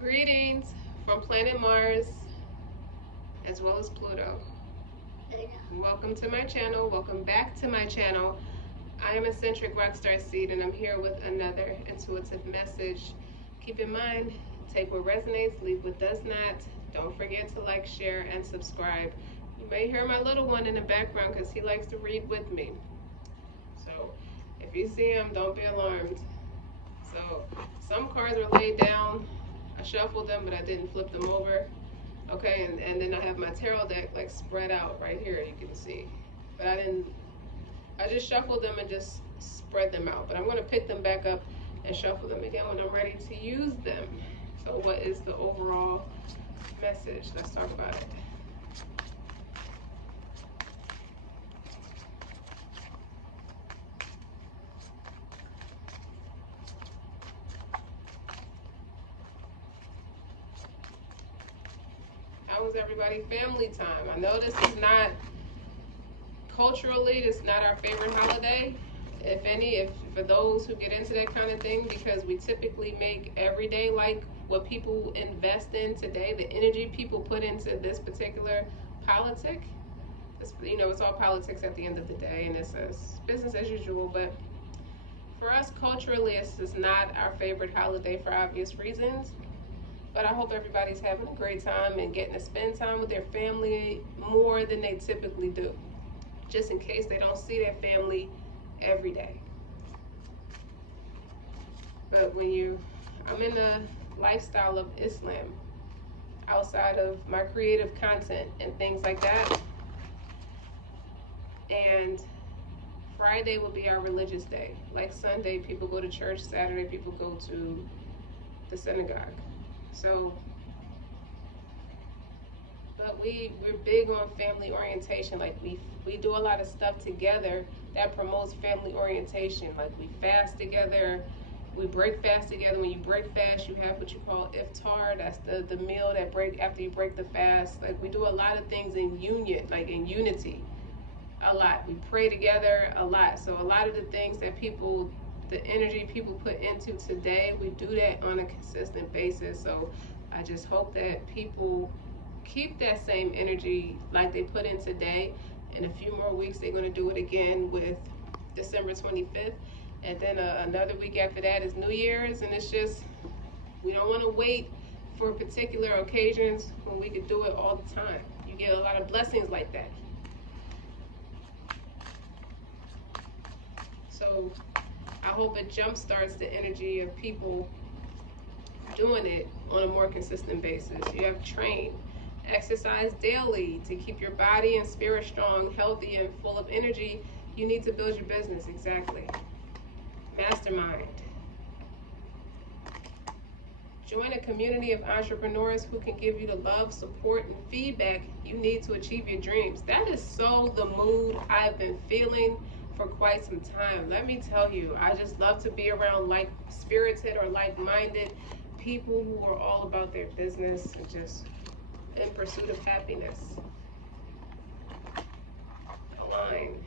Greetings from planet Mars as well as Pluto. Welcome to my channel. Welcome back to my channel. I am eccentric RockStar'Seed and I'm here with another intuitive message. Keep in mind, take what resonates, leave what does not. Don't forget to like, share, and subscribe. You may hear my little one in the background because he likes to read with me. So if you see him, don't be alarmed. So some cards are laid down. I shuffled them, but I didn't flip them over. Okay, and then I have my tarot deck like spread out right here, you can see. But I just shuffled them and just spread them out. But I'm gonna pick them back up and shuffle them again when I'm ready to use them. So what is the overall message? Let's talk about it. How was everybody family time? I know this is not, culturally, this is not our favorite holiday, if any, if for those who get into that kind of thing, because we typically make every day like what people invest in today, the energy people put into this particular politic. You know, it's all politics at the end of the day, and it's business as usual, but for us culturally, this is not our favorite holiday for obvious reasons. But I hope everybody's having a great time and getting to spend time with their family more than they typically do, just in case they don't see their family every day. But I'm in the lifestyle of Islam, outside of my creative content and things like that. And Friday will be our religious day. Like Sunday, people go to church. Saturday, people go to the synagogue. So, but we're big on family orientation. Like we do a lot of stuff together that promotes family orientation. Like we fast together, we break fast together. When you break fast, you have what you call iftar. That's the meal that after you break the fast. Like we do a lot of things in union, like in unity, a lot. We pray together a lot. So a lot of the things that the energy people put into today, we do that on a consistent basis. So I just hope that people keep that same energy like they put in today. In a few more weeks, they're going to do it again with December 25th. And then another week after that is New Year's. And it's just, we don't want to wait for particular occasions when we could do it all the time. You get a lot of blessings like that. So I hope it jumpstarts the energy of people doing it on a more consistent basis. You have to train, exercise daily to keep your body and spirit strong, healthy, and full of energy. You need to build your business, exactly. Mastermind. Join a community of entrepreneurs who can give you the love, support, and feedback you need to achieve your dreams. That is so the mood I've been feeling for quite some time. Let me tell you, I just love to be around like-spirited or like-minded people who are all about their business and just in pursuit of happiness. Align.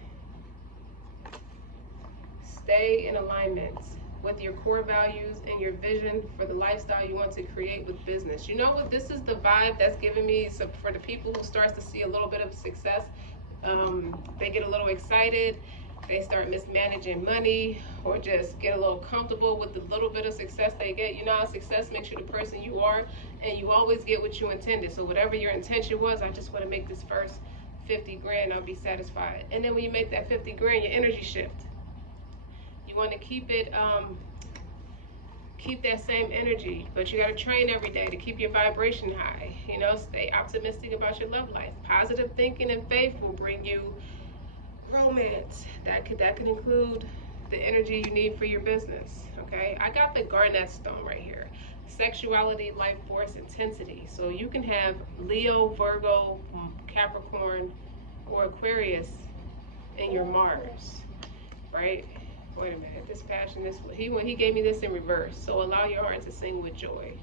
Stay in alignment with your core values and your vision for the lifestyle you want to create with business. You know what? This is the vibe that's giving me. So for the people who starts to see a little bit of success, they get a little excited. They start mismanaging money or just get a little comfortable with the little bit of success they get. You know how success makes you the person you are, and you always get what you intended. So whatever your intention was, I just want to make this first 50 grand, I'll be satisfied. And then when you make that 50 grand, your energy shift. You want to keep that same energy, but you got to train every day to keep your vibration high. You know, stay optimistic about your love life. Positive thinking and faith will bring you romance. That could include the energy you need for your business. Okay, I got the garnet stone right here. Sexuality, life force, intensity. So you can have Leo, Virgo, Capricorn, or Aquarius in your Mars, right? Wait a minute, this passion, he gave me this in reverse. So allow your heart to sing with joy.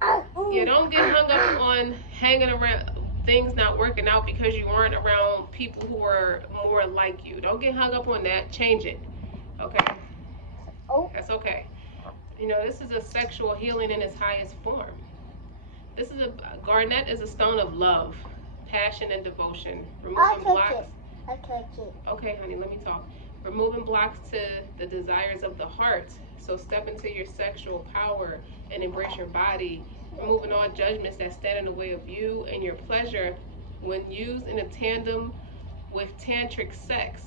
Yeah, don't get hung up on hanging around things not working out because you weren't around people who are more like you. Don't get hung up on that. Change it. Okay? Oh. That's okay. You know, this is a sexual healing in its highest form. This is a garnet is a stone of love, passion, and devotion. Removing blocks. Okay, honey, let me talk. Removing blocks to the desires of the heart. So step into your sexual power and embrace your body. Removing all judgments that stand in the way of you and your pleasure. When used in a tandem with tantric sex,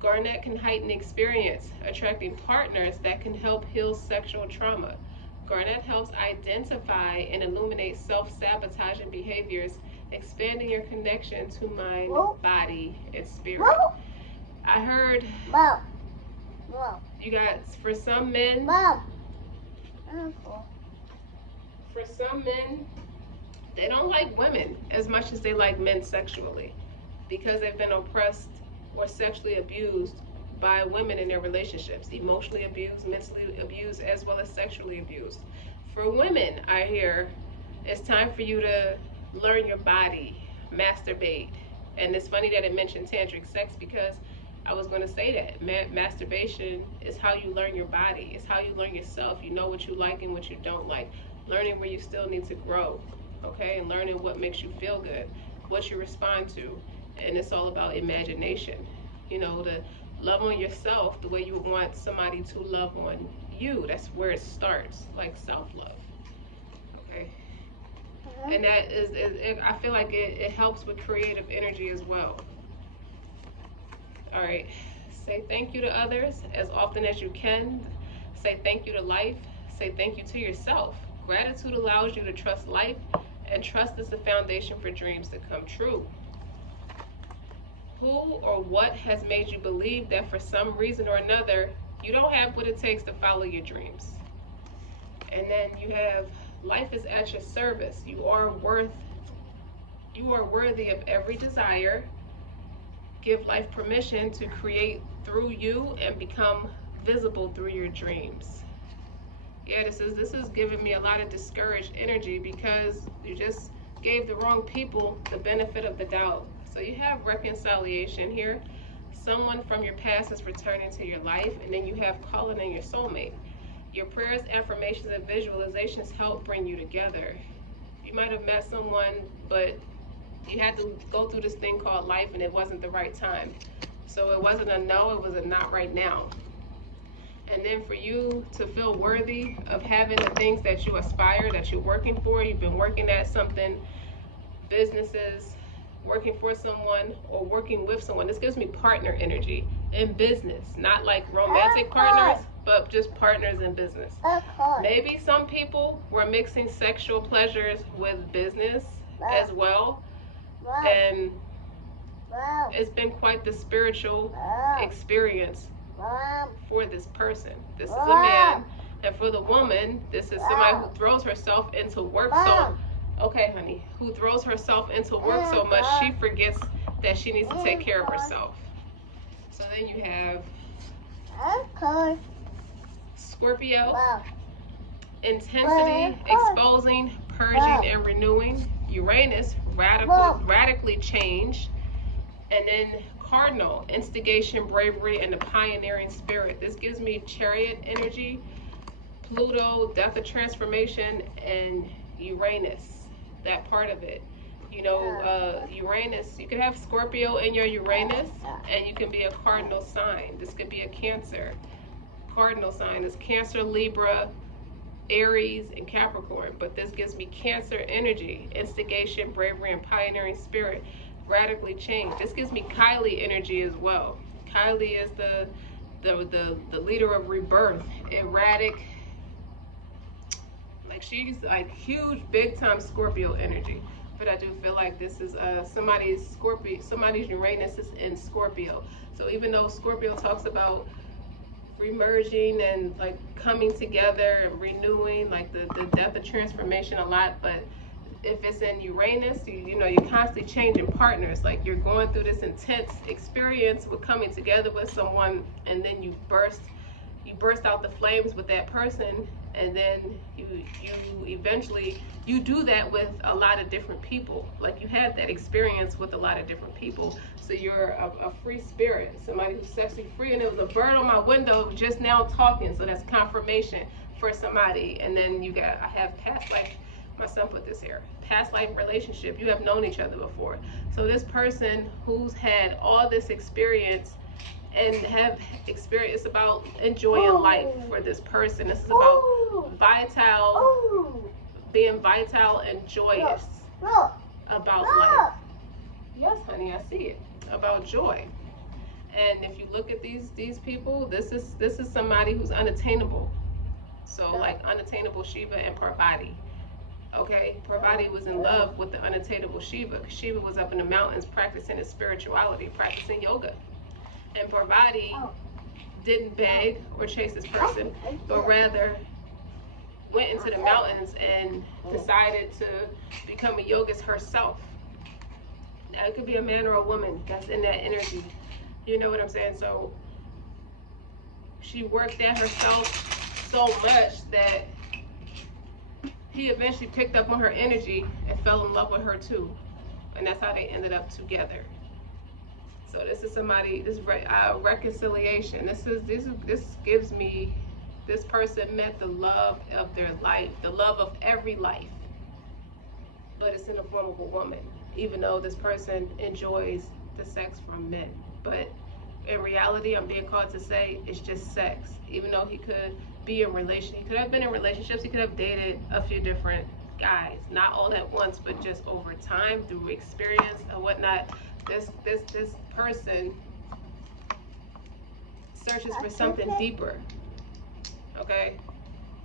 garnet can heighten experience, attracting partners that can help heal sexual trauma. Garnet helps identify and illuminate self-sabotaging behaviors, expanding your connection to mind, body, and spirit. I heard you got, for some men, they don't like women as much as they like men sexually because they've been oppressed or sexually abused by women in their relationships, emotionally abused, mentally abused, as well as sexually abused. For women, I hear it's time for you to learn your body, masturbate. And it's funny that it mentioned tantric sex because I was going to say that. Masturbation is how you learn your body. It's how you learn yourself. You know what you like and what you don't like. Learning where you still need to grow, okay? And learning what makes you feel good, what you respond to. And it's all about imagination. You know, to love on yourself the way you would want somebody to love on you. That's where it starts, like self-love, okay? And that is I feel like it helps with creative energy as well. All right, say thank you to others as often as you can. Say thank you to life. Say thank you to yourself. Gratitude allows you to trust life, and trust is the foundation for dreams to come true. Who or what has made you believe that for some reason or another, you don't have what it takes to follow your dreams? And then you have, life is at your service. You are worthy of every desire. Give life permission to create through you and become visible through your dreams. Yeah, this is giving me a lot of discouraged energy because you just gave the wrong people the benefit of the doubt. So you have reconciliation here. Someone from your past is returning to your life, and then you have calling in your soulmate. Your prayers, affirmations, and visualizations help bring you together. You might have met someone, but you had to go through this thing called life, and it wasn't the right time. So it wasn't a no, it was a not right now. And then for you to feel worthy of having the things that you aspire, that you're working for, you've been working at something, businesses, working for someone, or working with someone. This gives me partner energy in business, not like romantic partners, but just partners in business. Maybe some people were mixing sexual pleasures with business as well. And it's been quite the spiritual experience for this person. This is a man, and for the woman, this is somebody who throws herself into work so, okay honey, who throws herself into work so much she forgets that she needs to take care of herself. So then you have Scorpio, intensity, exposing, purging, and renewing. Uranus, radically change. And then Cardinal, instigation, bravery, and the pioneering spirit. This gives me Chariot energy, Pluto, death of transformation, and Uranus, that part of it. You know, Uranus, you can have Scorpio in your Uranus, and you can be a cardinal sign. This could be a Cancer. Cardinal sign is Cancer, Libra, Aries, and Capricorn. But this gives me Cancer energy, instigation, bravery, and pioneering spirit. Radically change. This gives me Kylie energy as well. Kylie is the leader of rebirth, erratic, like she's like huge, big time Scorpio energy. But I do feel like this is somebody's Uranus is in Scorpio. So even though Scorpio talks about remerging and like coming together and renewing, like the death of transformation a lot, but if it's in Uranus, you know, you're constantly changing partners. Like you're going through this intense experience with coming together with someone, and then you burst out the flames with that person, and then you eventually do that with a lot of different people. Like you have that experience with a lot of different people. So you're a free spirit, somebody who's sexually free. And there was a bird on my window just now talking, so that's confirmation. for somebody, and then I have past life. My son put this here. Past life relationship. You have known each other before. So this person who's had all this experience and have experience about enjoying life for this person. This is about being vital and joyous about life. Yes, honey, I see it. About joy. And if you look at these people, this is somebody who's unattainable. So like unattainable Shiva and Parvati. Okay, Parvati was in love with the unattainable Shiva. Shiva was up in the mountains practicing his spirituality, practicing yoga. And Parvati didn't beg or chase this person, but rather went into the mountains and decided to become a yogist herself. Now, it could be a man or a woman that's in that energy. You know what I'm saying? So she worked at herself so much that he eventually picked up on her energy and fell in love with her too. And that's how they ended up together. So this is somebody, this reconciliation. This gives me, this person met the love of their life, the love of every life. But it's in the form of a woman, even though this person enjoys the sex from men. But in reality, I'm being called to say it's just sex. Even though he could be in relation, he could have been in relationships, he could have dated a few different guys, not all at once, but just over time through experience and whatnot. This person searches for something deeper, okay?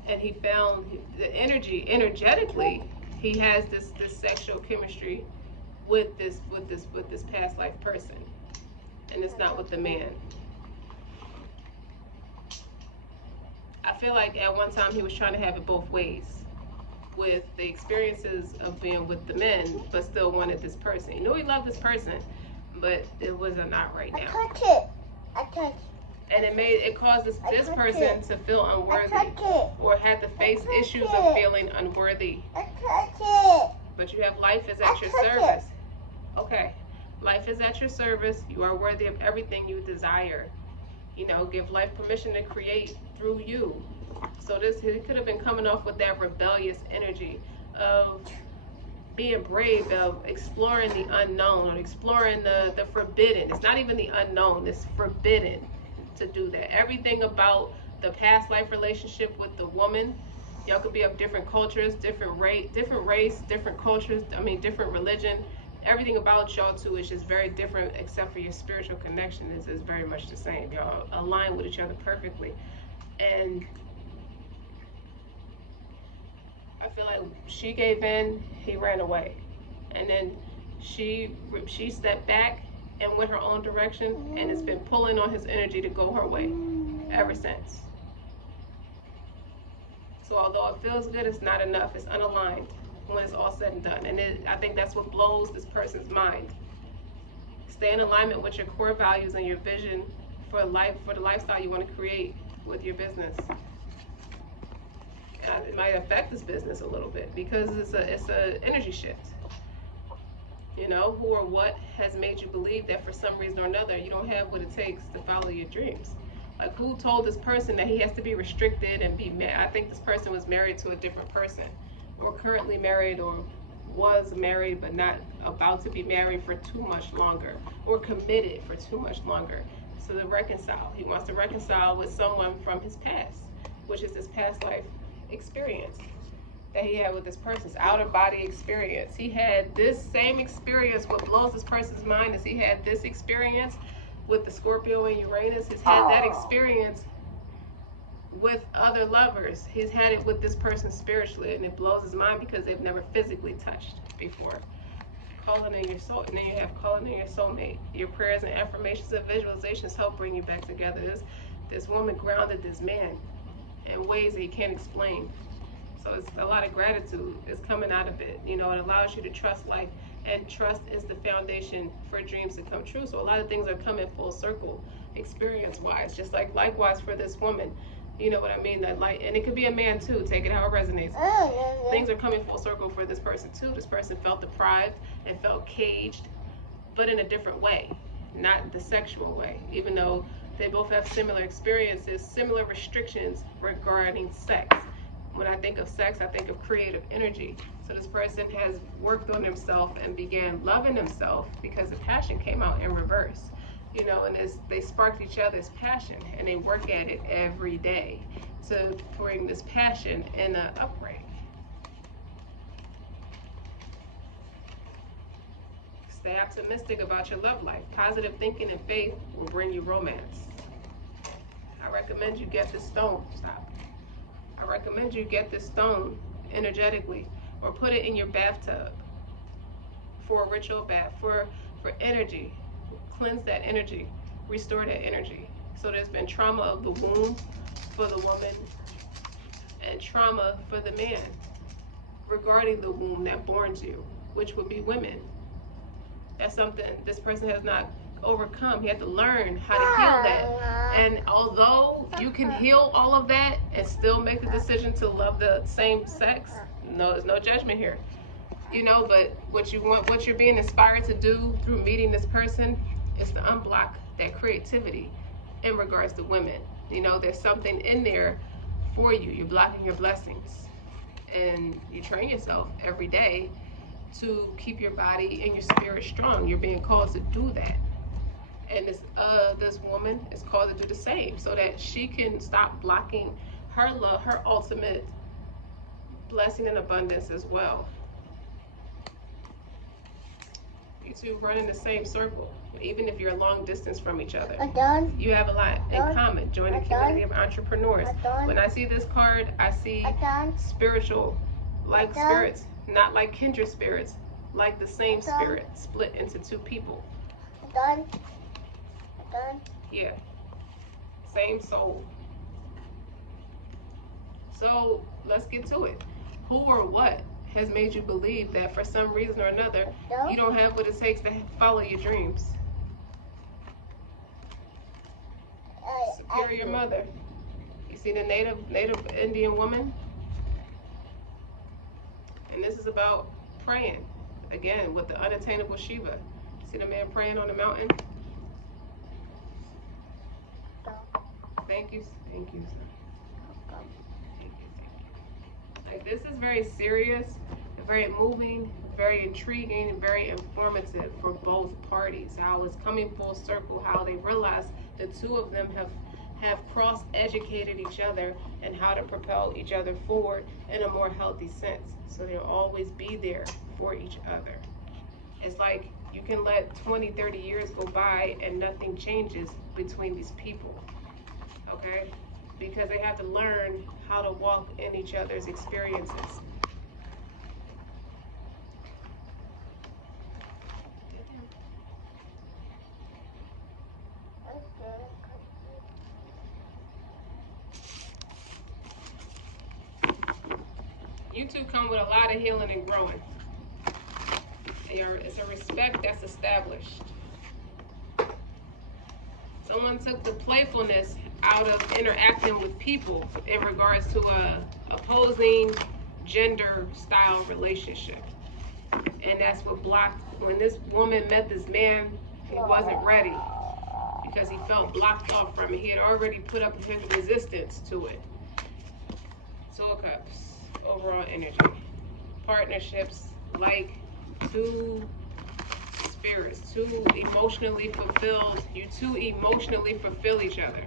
And he found the energetically, he has this sexual chemistry with this past life person, and it's not with the man. I feel like at one time he was trying to have it both ways, with the experiences of being with the men, but still wanted this person. He knew he loved this person, but it was not right now. I touched it. And it caused this person to feel unworthy, or had to face issues of feeling unworthy. I touched it. But you have life is at your service. Okay, life is at your service. You are worthy of everything you desire. You know, give life permission to create through you. So he could have been coming off with that rebellious energy of being brave, of exploring the unknown, or exploring the forbidden. It's not even the unknown, it's forbidden to do that. Everything about the past life relationship with the woman, y'all could be of different cultures, different race, different cultures, different religion. Everything about y'all too is just very different, except for your spiritual connection is very much the same. Y'all align with each other perfectly. And I feel like she gave in, he ran away. And then she stepped back and went her own direction, and it's been pulling on his energy to go her way ever since. So although it feels good, it's not enough. It's unaligned when it's all said and done. And I think that's what blows this person's mind. Stay in alignment with your core values and your vision for life, for the lifestyle you want to create with your business. It might affect this business a little bit because it's a energy shift. You know, who or what has made you believe that for some reason or another you don't have what it takes to follow your dreams? Like, who told this person that he has to be restricted and be married? I think this person was married to a different person, or currently married, or was married but not about to be married for too much longer, or committed for too much longer. So to reconcile, he wants to reconcile with someone from his past, which is his past life experience that he had with this person's outer body experience. He had this same experience. What blows this person's mind is he had this experience with the Scorpio and Uranus. He's had that experience with other lovers. He's had it with this person spiritually, and it blows his mind because they've never physically touched before. Calling in your soul, and then you have calling in your soulmate. Your prayers and affirmations and visualizations help bring you back together. This woman grounded this man in ways that he can't explain. So it's a lot of gratitude is coming out of it. You know, it allows you to trust life, and trust is the foundation for dreams to come true. So a lot of things are coming full circle, experience-wise, just like likewise for this woman. You know what I mean? That like, and it could be a man too. Take it how it resonates. Things are coming full circle for this person too. This person felt deprived and felt caged, but in a different way, not the sexual way. Even though They both have similar experiences, similar restrictions regarding sex. When I think of sex, I think of creative energy. So this person has worked on himself and began loving himself because the passion came out in reverse. You know, and they sparked each other's passion, and they work at it every day to bring this passion in an upright. Stay optimistic about your love life. Positive thinking and faith will bring you romance. I recommend you get this stone. Stop. I recommend you get this stone energetically, or put it in your bathtub for a ritual bath, for energy. Cleanse that energy, restore that energy. So there's been trauma of the womb for the woman and trauma for the man regarding the womb that borns you, which would be women. That's something this person has not overcome. He had to learn how to heal that. And although you can heal all of that and still make the decision to love the same sex, no, there's no judgment here. You know, but what you want, what you're being inspired to do through meeting this person is to unblock that creativity in regards to women. You know, there's something in there for you. You're blocking your blessings. And you train yourself every day to keep your body and your spirit strong. You're being called to do that. And this woman is called to do the same, so that she can stop blocking her love, her ultimate blessing and abundance as well. You two run in the same circle, even if you're a long distance from each other. You have a lot in common. Join the community of entrepreneurs. When I see this card, I see spiritual, like spirits, not like kindred spirits, like the same spirit split into two people. Yeah, same soul. So let's get to it. Who or what has made you believe that for some reason or another you don't have what it takes to follow your dreams? Superior mother. You see the native Indian woman? And this is about praying. Again, with the unattainable Shiva. See the man praying on the mountain? Thank you. Thank you, sir. Thank you. Like, this is very serious, very moving, very intriguing, and very informative for both parties. How it's coming full circle, how they realize the two of them have cross-educated each other and how to propel each other forward in a more healthy sense. So they'll always be there for each other. It's like you can let 20, 30 years go by and nothing changes between these people, okay? Because they have to learn how to walk in each other's experiences. You two come with a lot of healing and growing. It's a respect that's established. Someone took the playfulness out of interacting with people in regards to a opposing gender style relationship. And that's what blocked, when this woman met this man, he wasn't ready because he felt blocked off from it. He had already put up his resistance to it. Two of Cups, overall energy. Partnerships, like two spirits, two emotionally fulfilled. You two emotionally fulfill each other.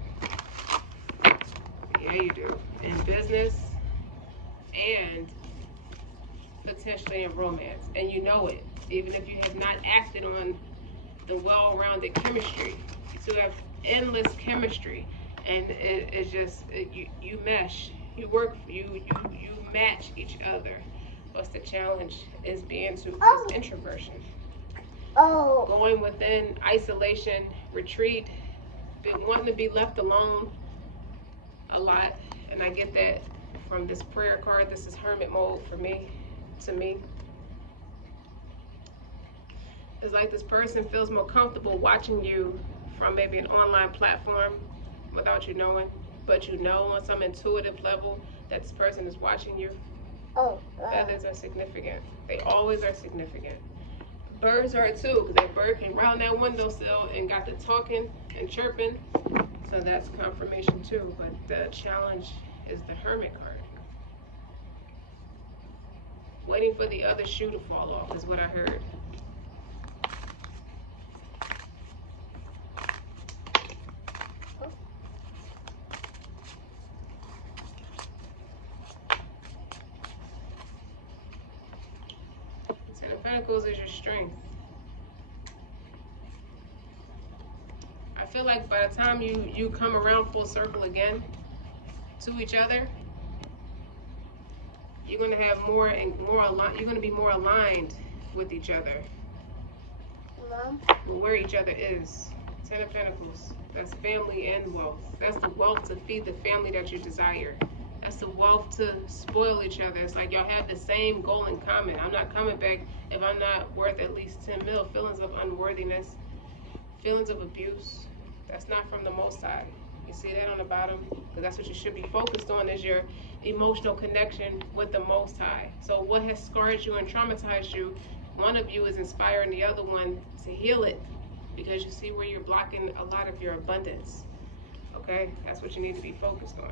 Yeah, you do. In business and potentially in romance. And you know it, even if you have not acted on the well-rounded chemistry. You two have endless chemistry, and it's just, you mesh. You work, you match each other. What's the challenge is being to this introversion. Going within isolation, retreat, wanting to be left alone a lot. And I get that from this prayer card. This is hermit mode for me, to me. It's like this person feels more comfortable watching you from maybe an online platform without you knowing, but you know on some intuitive level that this person is watching you. Feathers are significant. They always are significant. Birds are too, because that bird came around that windowsill and got to talking and chirping. So that's confirmation too, but the challenge is the Hermit card. Waiting for the other shoe to fall off is what I heard. Ten of Pentacles is your strength. I feel like by the time you come around full circle again to each other, you're gonna have more you're gonna be more aligned with each other. Mom. Where each other is. Ten of Pentacles. That's family and wealth. That's the wealth to feed the family that you desire. That's the wealth to spoil each other. It's like y'all have the same goal in common. I'm not coming back if I'm not worth at least 10 mil. Feelings of unworthiness, feelings of abuse. That's not from the Most High. You see that on the bottom? Because that's what you should be focused on, is your emotional connection with the Most High. So what has scarred you and traumatized you, one of you is inspiring the other one to heal it, because you see where you're blocking a lot of your abundance. Okay? That's what you need to be focused on.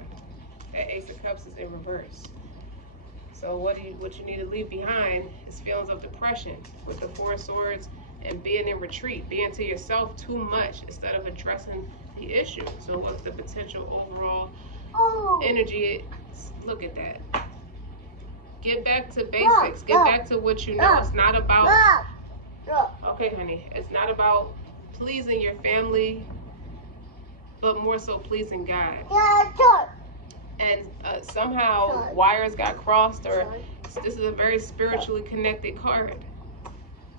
That Ace of Cups is in reverse. So what you need to leave behind is feelings of depression with the Four of Swords, and being in retreat, being to yourself too much instead of addressing the issue. So what's the potential overall energy? Look at that. Get back to basics. Get back to what you know. It's not about, okay, honey, it's not about pleasing your family, but more so pleasing God. And somehow wires got crossed, or this is a very spiritually connected card.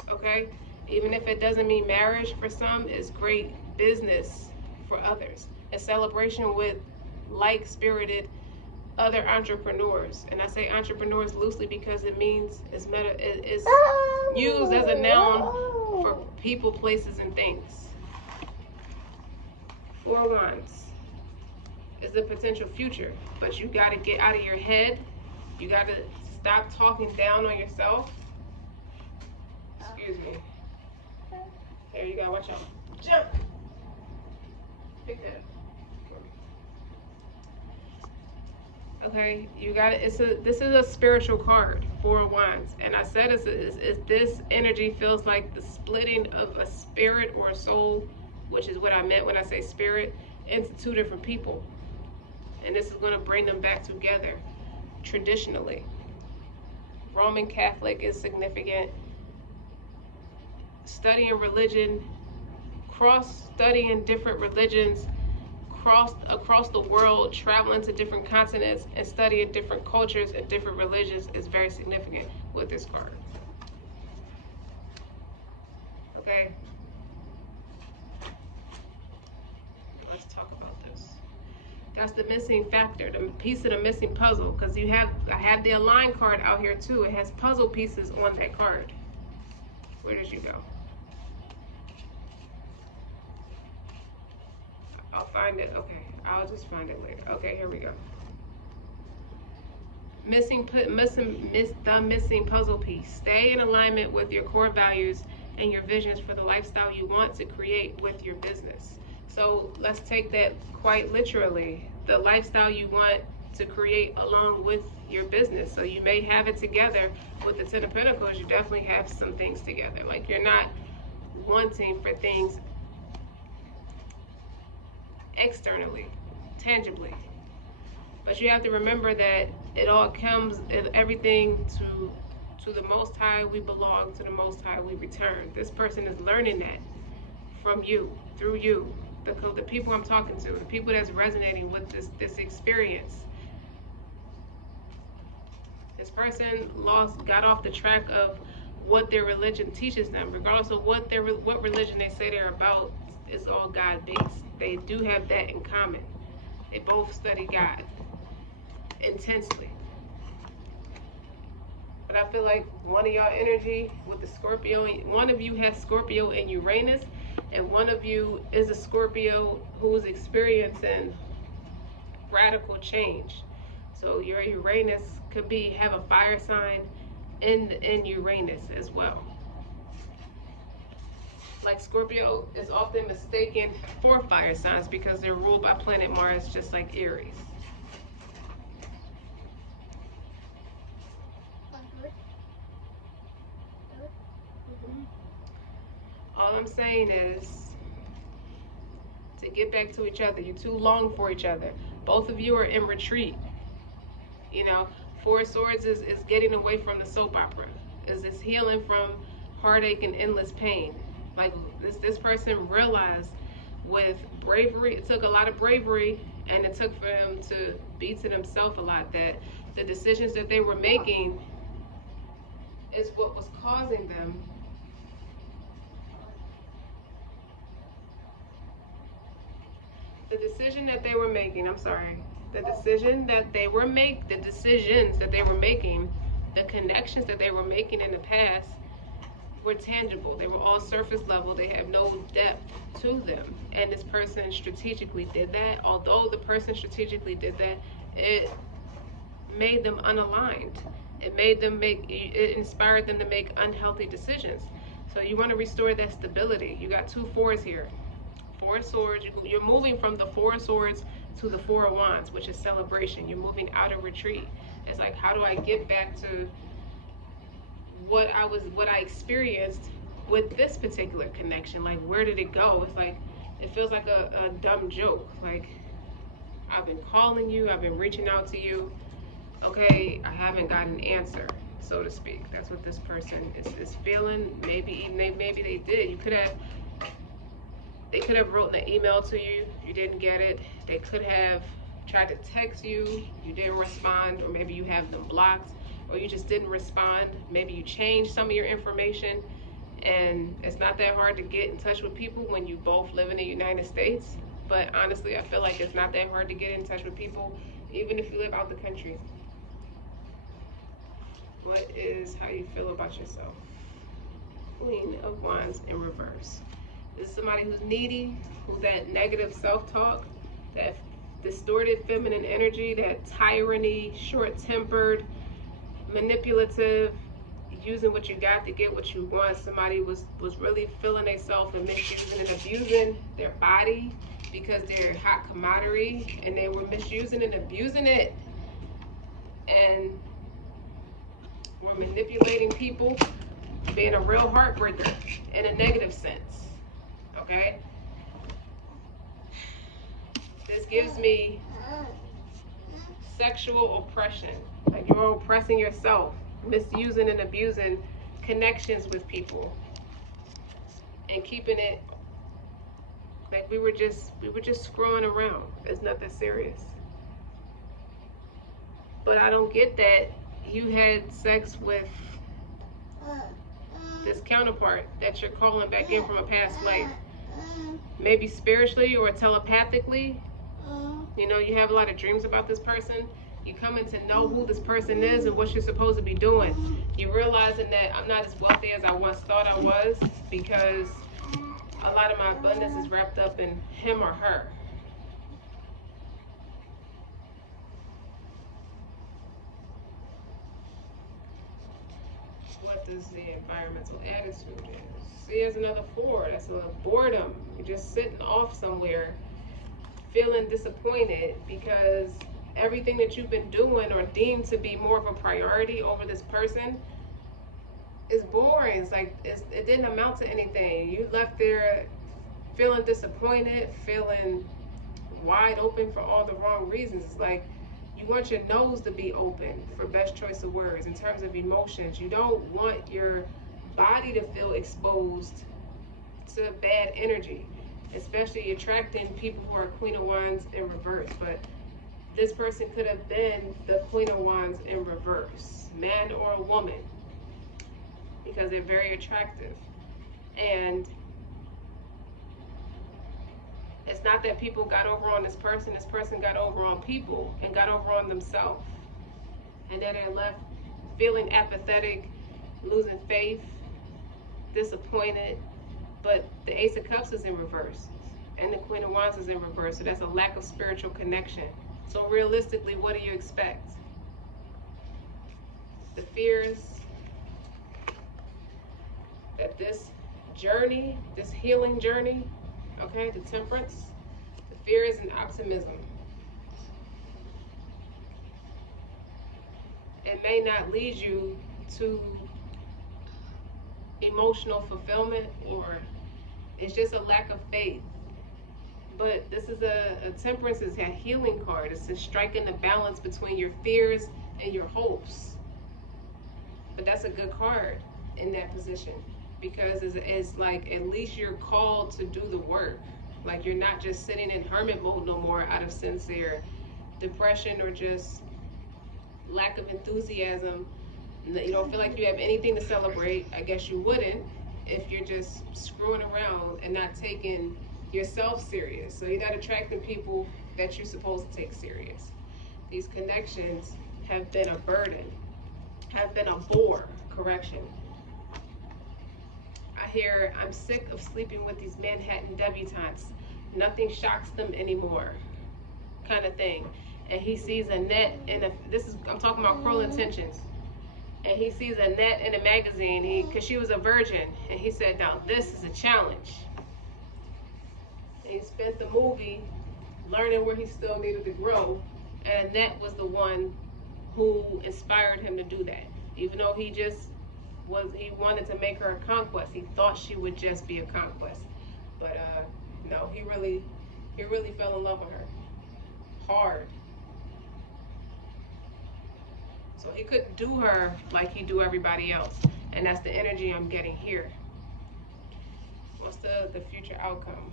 Okay? Even if it doesn't mean marriage for some, it's great business for others. A celebration with like-spirited other entrepreneurs. And I say entrepreneurs loosely because it means it's used as a noun for people, places, and things. Four of Wands is the potential future, but you got to get out of your head. You got to stop talking down on yourself. Excuse me. There you go. Watch out. Jump. Pick that up. Okay, you got it. This is a spiritual card, Four of Wands, and I said this energy feels like the splitting of a spirit or a soul, which is what I meant when I say spirit, into two different people, and this is going to bring them back together. Traditionally, Roman Catholic is significant. Studying religion, studying different religions across the world, traveling to different continents and studying different cultures and different religions is very significant with this card. Okay, let's talk about this. That's the missing factor, the piece of the missing puzzle, because I have the Align card out here too. It has puzzle pieces on that card. Where did you go? I'll find it. Okay, I'll just find it later. Okay, here we go. The missing puzzle piece. Stay in alignment with your core values and your visions for the lifestyle you want to create with your business. So let's take that quite literally. The lifestyle you want to create along with your business. So you may have it together with the Ten of Pentacles. You definitely have some things together. Like, you're not wanting for things externally, tangibly, but you have to remember that it all comes, everything to the Most High. We belong to the Most High. We return. This person is learning that from you, through you, the people I'm talking to, the people that's resonating with this experience. This person got off the track of what their religion teaches them, regardless of what religion they say they're about. Is all God-based. They do have that in common. They both study God intensely. But I feel like one of y'all energy with the Scorpio, one of you has Scorpio and Uranus, and one of you is a Scorpio who's experiencing radical change. So your Uranus could have a fire sign in Uranus as well. Like Scorpio is often mistaken for fire signs because they're ruled by planet Mars, just like Aries. All I'm saying is to get back to each other. You too long for each other. Both of you are in retreat. You know, Four of Swords is getting away from the soap opera. Is healing from heartache and endless pain. Like this person realized with bravery, it took a lot of bravery, and it took for them to be to themselves a lot, that the decisions that they were making is what was causing them the decision that they were making, I'm sorry, the decisions that they were making, the connections that they were making in the past were tangible. They were all surface level. They have no depth to them. And this person strategically did that. Although the person strategically did that, it made them unaligned. It inspired them to make unhealthy decisions. So you want to restore that stability. You got 2 fours here. 4 of Swords, you're moving from the 4 of Swords to the 4 of Wands, which is celebration. You're moving out of retreat. It's like, how do I get back to what I experienced with this particular connection? Like, where did it go? It's like, it feels like a dumb joke. Like, I've been calling you, I've been reaching out to you. Okay, I haven't got an answer, so to speak. That's what this person is feeling. Maybe they did. They could have written an email to you, you didn't get it. They could have tried to text you, you didn't respond, or maybe you have them blocked, or you just didn't respond. Maybe you changed some of your information, and it's not that hard to get in touch with people when you both live in the United States. But honestly, I feel like it's not that hard to get in touch with people, even if you live out the country. What is how you feel about yourself? Queen of Wands in reverse. This is somebody who's needy, who that negative self-talk, that distorted feminine energy, that tyranny, short-tempered, manipulative, using what you got to get what you want. Somebody was really feeling themselves and misusing and abusing their body because they're hot commodity, and they were misusing and abusing it, and were manipulating people, being a real heartbreaker in a negative sense. Okay, this gives me sexual oppression. Like, you're oppressing yourself, misusing and abusing connections with people, and keeping it like we were just screwing around. It's nothing serious. But I don't get that you had sex with this counterpart that you're calling back in from a past life. Maybe spiritually or telepathically. You know, you have a lot of dreams about this person. You coming to know who this person is and what you're supposed to be doing. You're realizing that I'm not as wealthy as I once thought I was, because a lot of my abundance is wrapped up in him or her. What does the environmental attitude is? See, there's another 4. That's a boredom. You're just sitting off somewhere, feeling disappointed because everything that you've been doing or deemed to be more of a priority over this person is boring. It's like it didn't amount to anything. You left there feeling disappointed, feeling wide open for all the wrong reasons. It's like you want your nose to be open, for best choice of words, in terms of emotions. You don't want your body to feel exposed to bad energy, especially attracting people who are Queen of Wands in reverse. But this person could have been the Queen of Wands in reverse, man or a woman, because they're very attractive. And it's not that people got over on this person got over on people and got over on themselves. And then they're left feeling apathetic, losing faith, disappointed. But the Ace of Cups is in reverse, and the Queen of Wands is in reverse. So that's a lack of spiritual connection. So realistically, what do you expect? The fears that this journey, this healing journey, okay, the temperance, the fears and optimism. It may not lead you to emotional fulfillment, or it's just a lack of faith. But this is a temperance is a healing card. It's a striking the balance between your fears and your hopes. But that's a good card in that position, because it's like at least you're called to do the work. Like you're not just sitting in hermit mode no more out of sincere depression or just lack of enthusiasm. You don't feel like you have anything to celebrate. I guess you wouldn't if you're just screwing around and not taking yourself serious. So you're not attracting people that you're supposed to take serious. These connections have been a burden, have been a bore. Correction. I hear, I'm sick of sleeping with these Manhattan debutantes. Nothing shocks them anymore, kind of thing. And he sees a net in I'm talking about cruel intentions. And he sees a net in a magazine, because she was a virgin, and he said, now this is a challenge. And he spent the movie learning where he still needed to grow, and Annette was the one who inspired him to do that. Even though he wanted to make her a conquest. He thought she would just be a conquest. But no, he really fell in love with her. Hard. So he couldn't do her like he do everybody else. And that's the energy I'm getting here. What's the future outcome?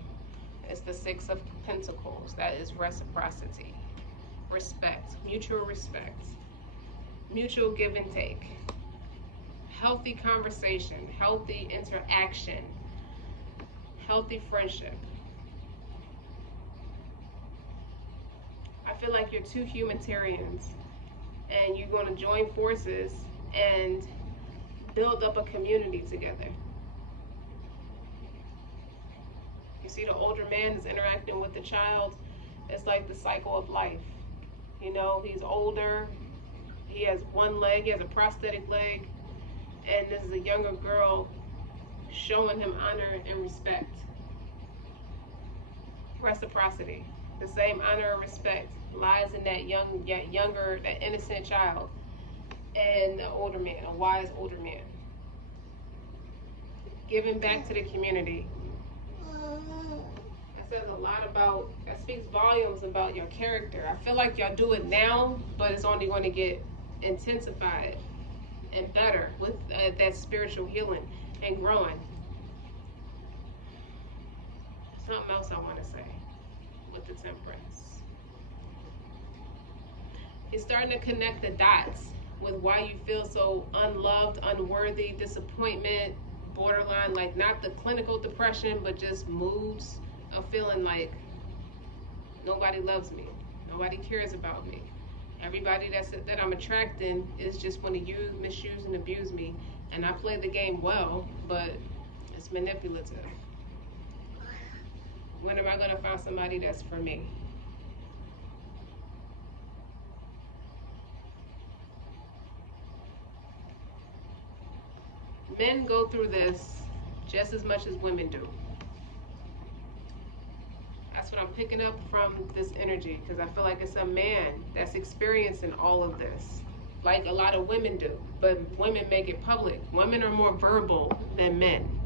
It's the Six of Pentacles. That is reciprocity. Respect. Mutual respect. Mutual give and take. Healthy conversation. Healthy interaction. Healthy friendship. I feel like you're two humanitarians, and you're going to join forces and build up a community together. You see, the older man is interacting with the child. It's like the cycle of life. You know, he's older. He has one leg. He has a prosthetic leg. And this is a younger girl showing him honor and respect. Reciprocity. The same honor and respect lies in that younger, that innocent child, and the older man, a wise older man. Giving back to the community. That says a lot about, that speaks volumes about your character. I feel like y'all do it now, but it's only going to get intensified and better with that spiritual healing and growing. Something else I want to say with the temperance. It's starting to connect the dots with why you feel so unloved, unworthy, disappointment, borderline, like not the clinical depression, but just moods of feeling like nobody loves me, nobody cares about me. Everybody that I'm attracting is just want to use, misuse, and abuse me. And I play the game well, but it's manipulative. When am I going to find somebody that's for me? Men go through this just as much as women do. That's what I'm picking up from this energy, because I feel like it's a man that's experiencing all of this, like a lot of women do. But women make it public. Women are more verbal than men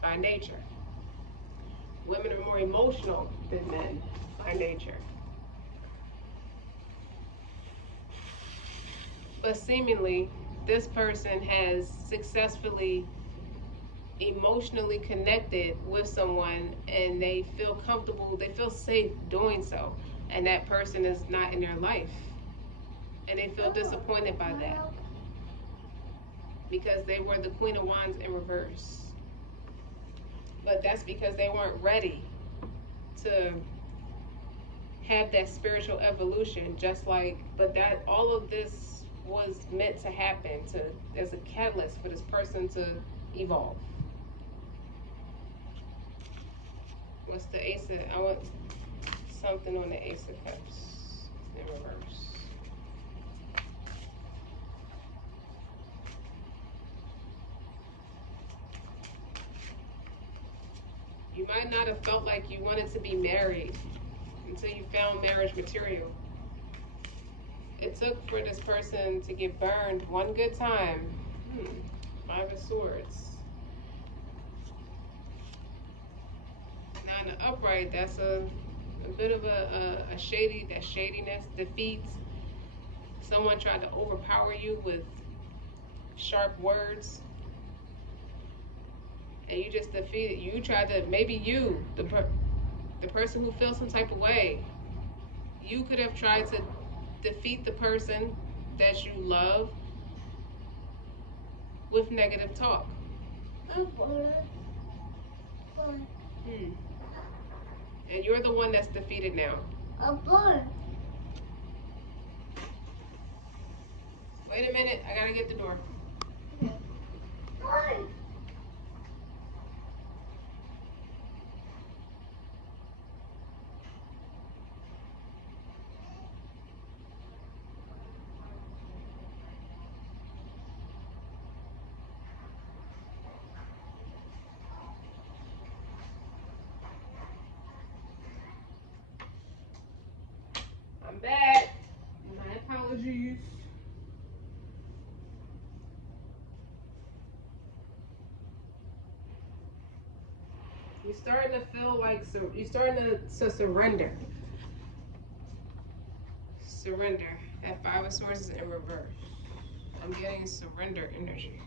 by nature. Women are more emotional than men by nature. But seemingly, this person has successfully emotionally connected with someone, and they feel comfortable, they feel safe doing so, and that person is not in their life, and they feel disappointed by that because they were the Queen of Wands in reverse. But that's because they weren't ready to have that spiritual evolution, but that all of this was meant to happen as a catalyst for this person to evolve. What's the Ace of, I want something on the Ace of Cups in reverse. You might not have felt like you wanted to be married until you found marriage material. It took for this person to get burned one good time. Five of Swords. Now in the upright, that's a bit of a shadiness, defeat. Someone tried to overpower you with sharp words, and you just defeated. You tried to, maybe you, the person who feels some type of way, you could have tried to defeat the person that you love with negative talk. And you're the one that's defeated now. Wait a minute, I gotta get the door. I'm back. My apologies. You're starting to feel like you're starting to surrender. Surrender. That Five of Swords is in reverse. I'm getting surrender energy.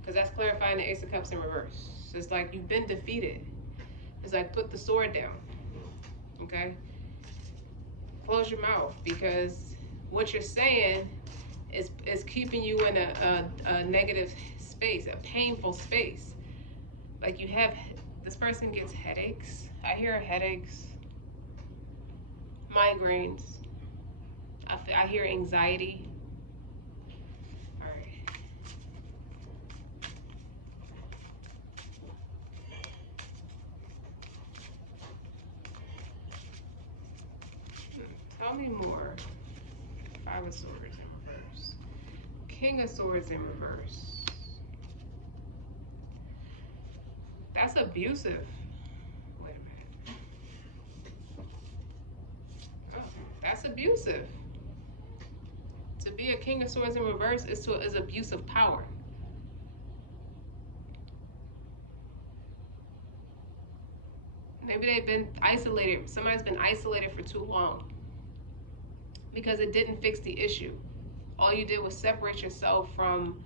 Because that's clarifying the Ace of Cups in reverse. It's like you've been defeated. It's like put the sword down. Okay? Close your mouth, because what you're saying is keeping you in a negative space, a painful space. Like you have, this person gets headaches. I hear headaches, migraines. I hear anxiety. All right. Tell me more. Five of Swords in reverse. King of Swords in reverse. That's abusive. Wait a minute. Oh, that's abusive. To be a King of Swords in reverse is abuse of power. Maybe they've been isolated. Somebody's been isolated for too long because it didn't fix the issue. All you did was separate yourself from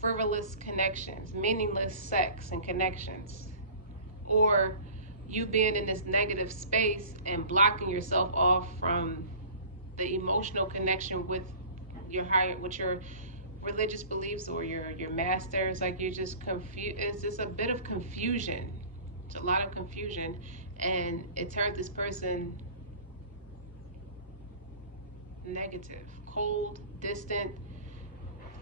frivolous connections, meaningless sex and connections, or you being in this negative space and blocking yourself off from the emotional connection with your religious beliefs or your masters. Like you're just confused. It's just a bit of confusion. It's a lot of confusion, and it turned this person negative, cold, distant,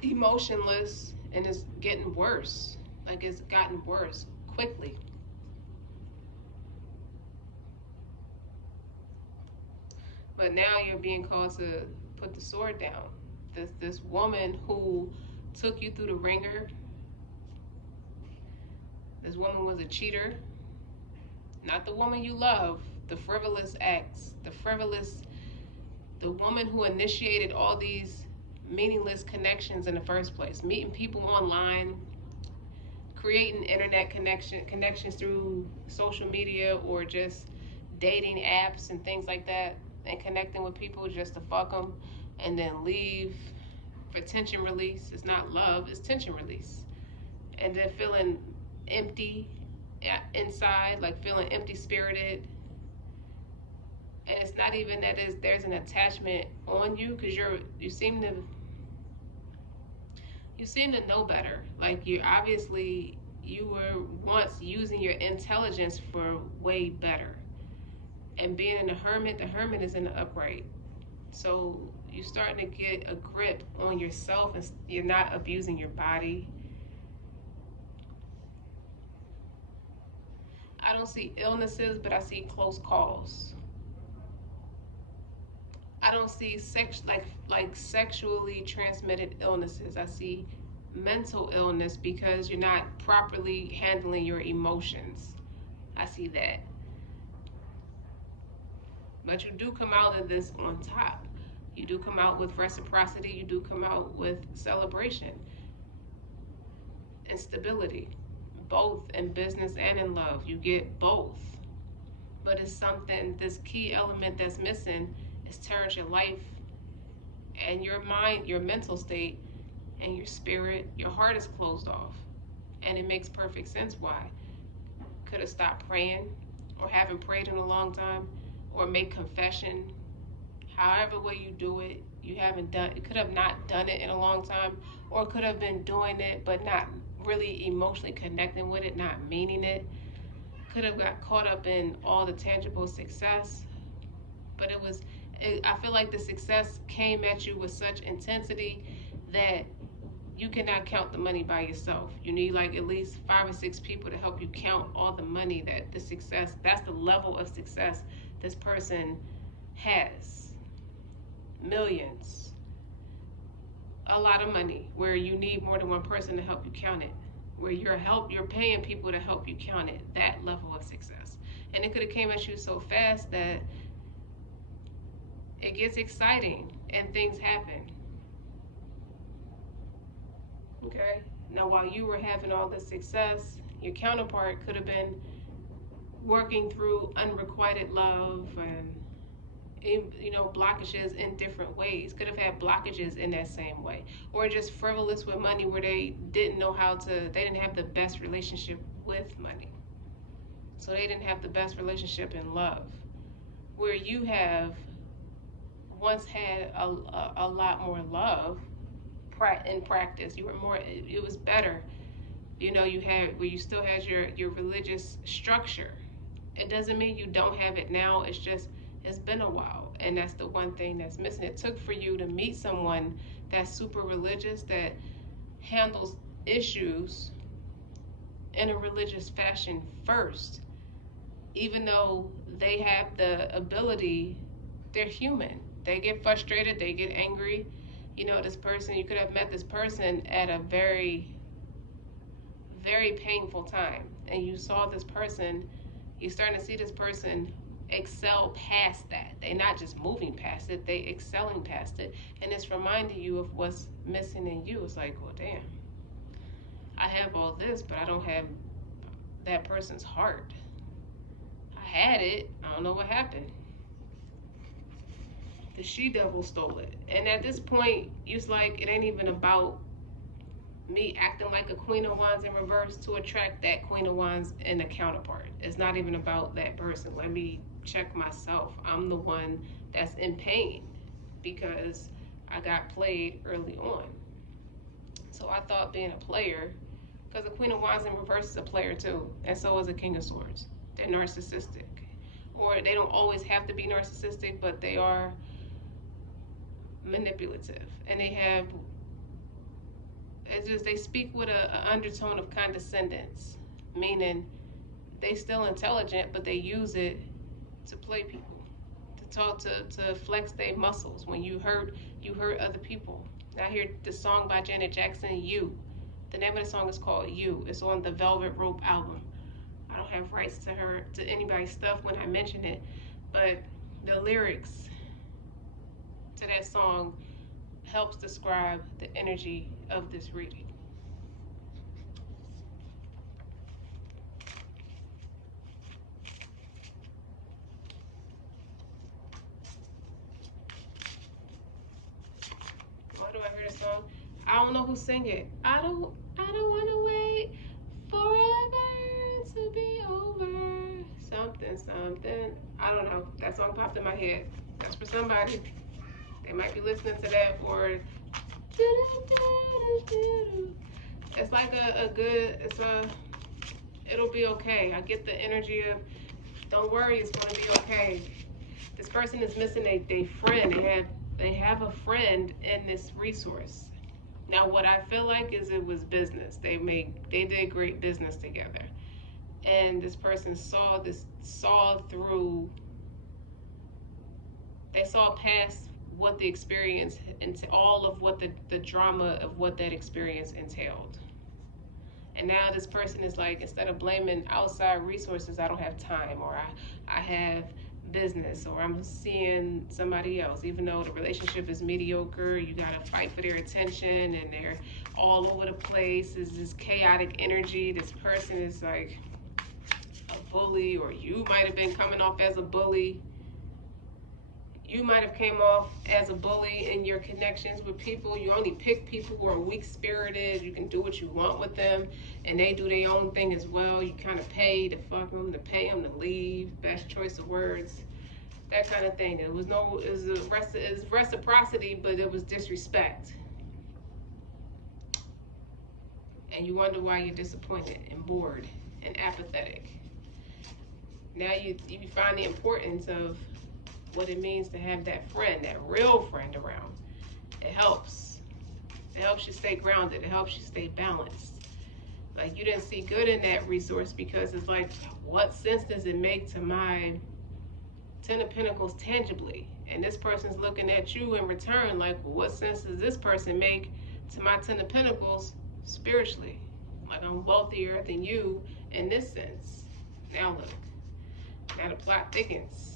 emotionless, and it's getting worse. Like it's gotten worse quickly. But now you're being called to put the sword down. This woman who took you through the ringer, this woman was a cheater. Not the woman you love, the frivolous ex, the woman who initiated all these meaningless connections in the first place, meeting people online, creating internet connections through social media or just dating apps and things like that, and connecting with people just to fuck them and then leave for tension release. It's not love, it's tension release. And then feeling empty inside, like feeling empty spirited. And it's not even that there's an attachment on you, because you seem to know better. Like you were once using your intelligence for way better. And being in the Hermit is in the upright. So you're starting to get a grip on yourself, and you're not abusing your body. I don't see illnesses, but I see close calls. I don't see like sexually transmitted illnesses. I see mental illness because you're not properly handling your emotions I see that. But you do come out of this on top. You do come out with reciprocity. You do come out with celebration and stability, both in business and in love. You get both. But it's something, this key element that's missing is turns your life and your mind, your mental state, and your spirit, your heart is closed off. And it makes perfect sense why. Could have stopped praying, or haven't prayed in a long time, or make confession. However way you do it, you haven't done it. Could have not done it in a long time, or could have been doing it but not really emotionally connecting with it, not meaning it. Could have got caught up in all the tangible success, but I feel like the success came at you with such intensity that you cannot count the money by yourself. You need like at least 5 or 6 people to help you count all the money that the success, that's the level of success this person has. Millions. A lot of money where you need more than one person to help you count it. Where you're paying people to help you count it. That level of success. And it could have came at you so fast that it gets exciting and things happen. Okay? Now, while you were having all this success, your counterpart could have been working through unrequited love and, blockages in different ways. Could have had blockages in that same way. Or just frivolous with money where they didn't have the best relationship with money. So they didn't have the best relationship in love. Where you have once had a lot more love in practice. You were more, it was better. You still had your religious structure. It doesn't mean you don't have it now. It's been a while, and that's the one thing that's missing. It took for you to meet someone that's super religious, that handles issues in a religious fashion first. Even though they have the ability, they're human. They get frustrated, they get angry. This person, you could have met this person at a very, very painful time, and you saw this person, you're starting to see this person excel past that. They're not just moving past it, they excelling past it, and it's reminding you of what's missing in you. It's like, well, damn, I have all this, but I don't have that person's heart. I had it, I don't know what happened. The she-devil stole it. And at this point, it's like, it ain't even about me acting like a Queen of Wands in reverse to attract that Queen of Wands in a counterpart. It's not even about that person. Let me check myself. I'm the one that's in pain because I got played early on. So I thought being a player, because the Queen of Wands in reverse is a player too, and so is a King of Swords. They're narcissistic. Or they don't always have to be narcissistic, but they are manipulative. And they speak with an undertone of condescendence, meaning they still intelligent, but they use it to play people, to talk, to flex their muscles. When you hurt other people. I hear the song by Janet Jackson, You. The name of the song is called You. It's on the Velvet Rope album. I don't have rights to anybody's stuff when I mention it, but the lyrics to that song helps describe the energy of this reading. Why do I hear the song? I don't know who sang it. I don't want to wait forever to be over. Something. I don't know. That song popped in my head. That's for somebody. They might be listening to that, or it's like it'll be okay. I get the energy of, don't worry, it's gonna be okay. This person is missing a friend. They have a friend in this resource. Now, what I feel like is it was business. They did great business together, and this person saw through. They saw past what the experience, into all of what the drama of what that experience entailed. And now this person is like, instead of blaming outside resources, I don't have time, or I have business, or I'm seeing somebody else, even though the relationship is mediocre, you gotta fight for their attention and they're all over the place. There's this chaotic energy. This person is like a bully, or you might have been coming off as a bully. You might have came off as a bully in your connections with people. You only pick people who are weak-spirited. You can do what you want with them, and they do their own thing as well. You kind of pay to fuck them, to pay them to leave. Best choice of words, that kind of thing. It was reciprocity, but it was disrespect. And you wonder why you're disappointed and bored and apathetic. Now you find the importance of what it means to have that friend, that real friend around. It helps. It helps you stay grounded. It helps you stay balanced. Like, you didn't see good in that resource because it's like, what sense does it make to my Ten of Pentacles tangibly? And this person's looking at you in return like, well, what sense does this person make to my Ten of Pentacles spiritually? Like, I'm wealthier than you in this sense. Now look. Now the plot thickens.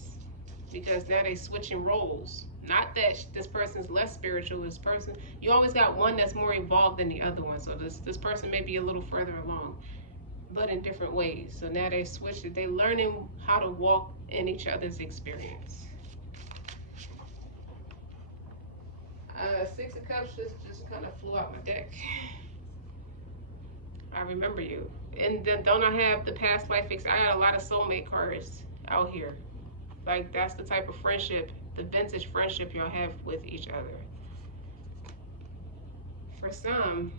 Because now they switching roles. Not that this person's less spiritual. This person, you always got one that's more evolved than the other one. So this person may be a little further along, but in different ways. So now they switched it. They learning how to walk in each other's experience. Six of Cups just kind of flew out my deck. I remember you. And then don't I have the past life I got a lot of soulmate cards out here. Like, that's the type of friendship, the vintage friendship you'll have with each other. For some,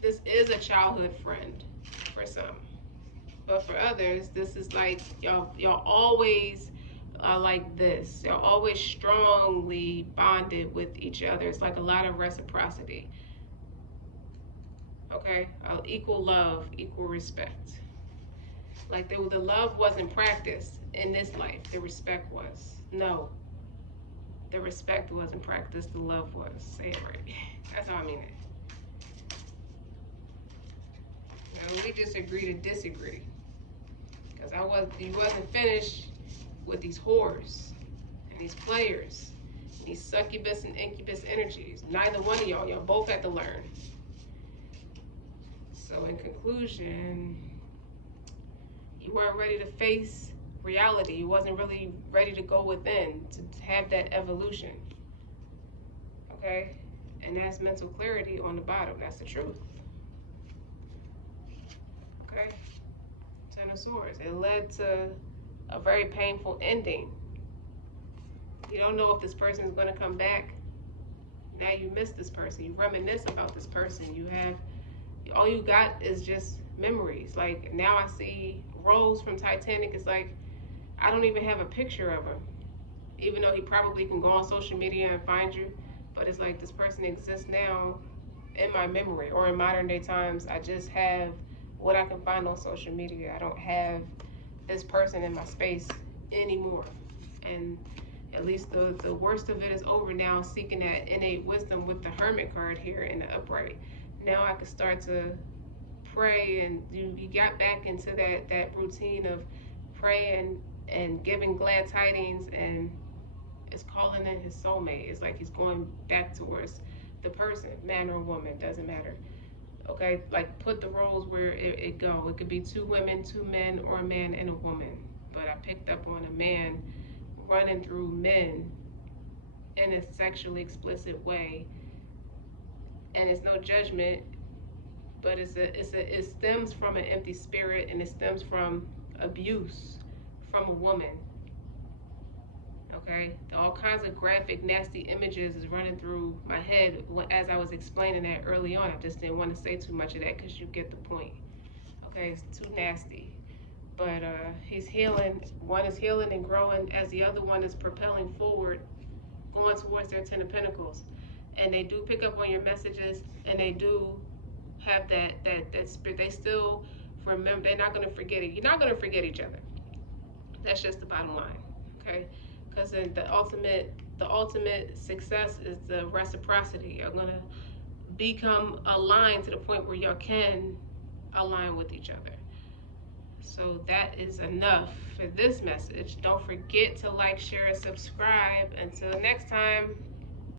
this is a childhood friend for some. But for others, this is like, y'all always are like this. Y'all always strongly bonded with each other. It's like a lot of reciprocity. Okay? Equal love, equal respect. Like, the love wasn't practiced in this life. The respect was. No. The respect wasn't practiced. The love was. Say it right. That's how I mean it. Now, we just agree to disagree. Because you wasn't finished with these whores and these players and these succubus and incubus energies. Neither one of y'all both had to learn. So in conclusion, you weren't ready to face reality. You wasn't really ready to go within, to have that evolution. Okay? And that's mental clarity on the bottom. That's the truth. Okay? Ten of Swords. It led to a very painful ending. You don't know if this person is going to come back. Now you miss this person. You reminisce about this person. You have, all you got is just memories. Like, now I see Rose from Titanic. It's like, I don't even have a picture of him, even though he probably can go on social media and find you. But it's like, this person exists now in my memory, or in modern day times, I just have what I can find on social media. I don't have this person in my space anymore. And at least the worst of it is over now, seeking that innate wisdom with the Hermit card here in the upright. Now I can start to pray, and you got back into that routine of praying and giving glad tidings, and it's calling in his soulmate. It's like he's going back towards the person, man or woman, doesn't matter. Okay, like, put the roles where it go. It could be two women, two men, or a man and a woman. But I picked up on a man running through men in a sexually explicit way, and it's no judgment. But it stems from an empty spirit, and it stems from abuse from a woman. Okay, all kinds of graphic, nasty images is running through my head as I was explaining that early on. I just didn't want to say too much of that because you get the point. Okay, it's too nasty. But he's healing. One is healing and growing as the other one is propelling forward, going towards their Ten of Pentacles. And they do pick up on your messages, and they do have that spirit. They still remember. They're not going to forget it. You're not going to forget each other. That's just the bottom line, okay? Because the ultimate success is the reciprocity. become aligned to the point where y'all can align with each other. So that is enough for this message. Don't forget to like, share, and subscribe. Until next time.